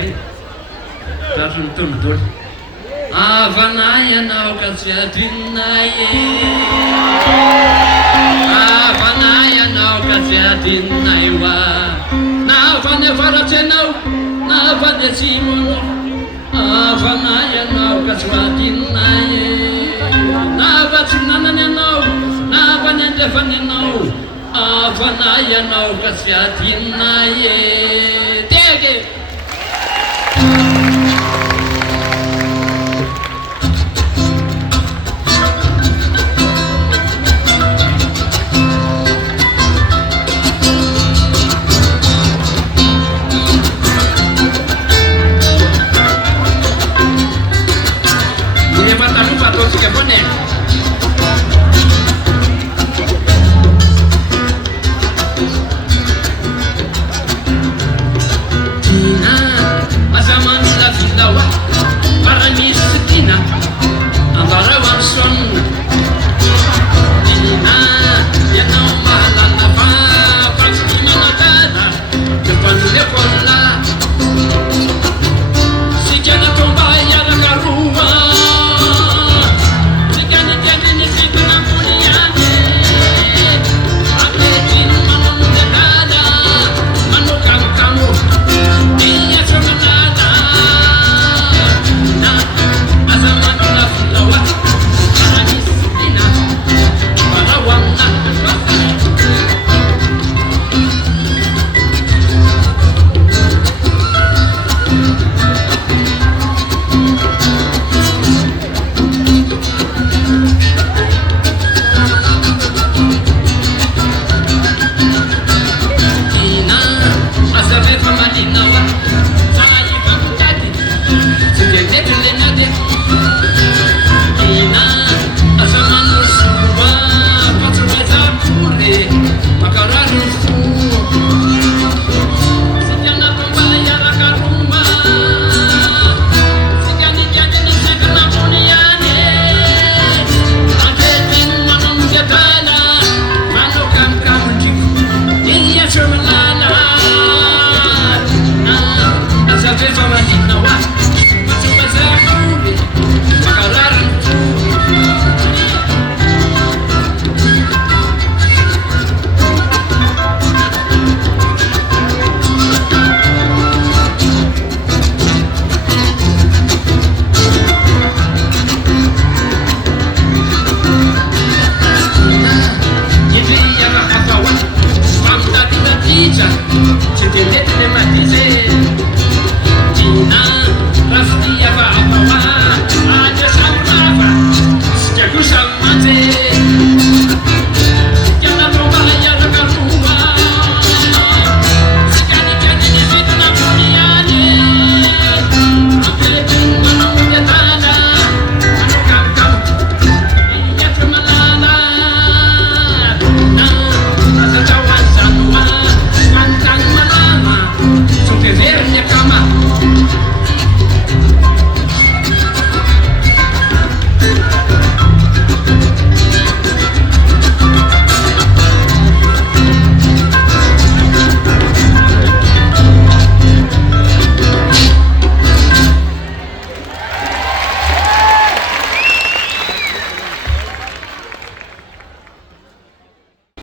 vai tratry ny tongodoly avanay ianao ka tsy adinonay avanay ianao ka tsy adinonay oa na avany avaratsy ianao na avany atsimo anao avanay ianao ka tsy adinonay na avatsy nanany ianao na avany andrefany ianao avanay ianao ka tsy adinonay tege Ci tenete le matite, Gina, Rafti.